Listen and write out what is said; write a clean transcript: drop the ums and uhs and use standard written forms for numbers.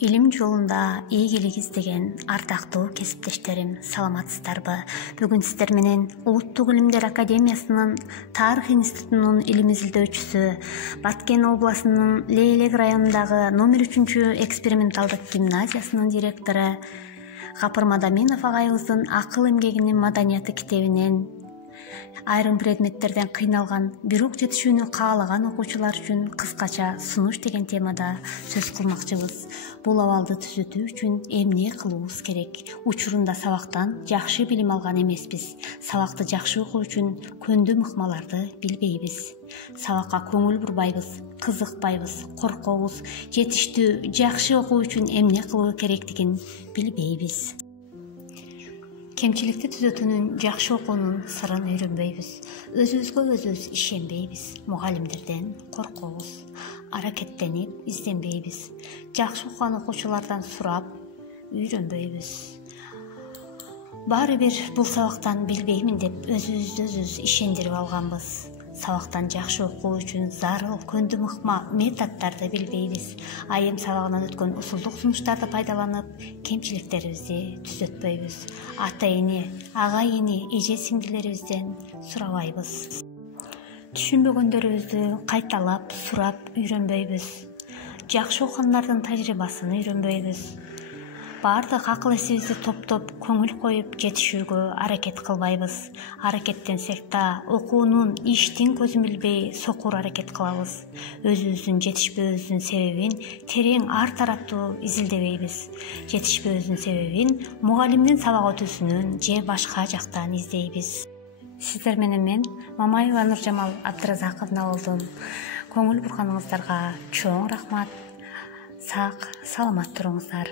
Илим жолунда ийгилик издеген ардактуу кесиптештерим, саламатсыздарбы? Бүгүн сиздер менен Улуттук Илимдер Академиясынын Тарых институтунун илим изилдөөчүсү, Баткен областынын Лейлек районундагы номер 3 эксперименталдык гимназиясынын директору Гапыр Мадаминов агайыбыздын акыл эмгегинин маданияты китебинен айрым предметтерден кыйналган, бирок жетишүүнү каалаган окуучулар үчүн кыскача сунуш деген темада сөз кылмакчыбыз. Бул абалды түзөтүү үчүн эмне кылуубуз керек? Учурунда сабактан жакшы билим алган эмеспиз. Сабакты жакшы окуу үчүн көндүм ыкмаларды билбейбиз. Сабакка көңүл бурбайбыз, кызыкпайбыз, коркобуз. Жетиштүү, жакшы окуу үчүн эмне кылуу керектигин билбейбиз. Кемчиликти түзөтүүнүн, жакшы окуунун сырын үйрөнбөйбүз. Өзүбүзгө өзүбүз ишенбейбиз. Мугалимдерден коркобуз. Аракеттенип изденбейбиз. Жакшы окуган окуучулардан сурап үйрөнбөйбүз. Баары бир бул сабактан билбеймин деп өзүбүздү өзүбүз ишендирип алганбыз. Сабактан жакшы окуу үчүн зарыл көндүм ыкма методдорду билбейбиз. Айым сабагынан өткөн усулдук сунуштарды пайдаланып, кемчиликтерибизди түзөтпөйбүз. Ата эне, ага эне, эже сиңдилерибизден сурабайбыз. Түшүнбөгөндөрүбүздү кайталап, сурап үйрөнбөйбүз. Жакшы окугандардын тажрыйбасын үйрөнбөйбүз. Баардык акыл эсибизди топтоп, көңүл коюп жетишүүгө аракет кылбайбыз. Аракеттенсек да, окуунун, иштин көзүн билбей сокур аракет кылабыз. Өзүбүздүн жетишпөөбүздүн себебин терең ар тараптуу изилдебейбиз. Жетишпөөбүздүн себебин мугалимдин сабак өтүүсүнөн же башка жактан издейбиз. Сиздер менен мен Мамаева Нуржамал Абдыразаковна болдум. Көңүл бурганыңыздарга чоң рахмат. Сак, саламат туруңуздар.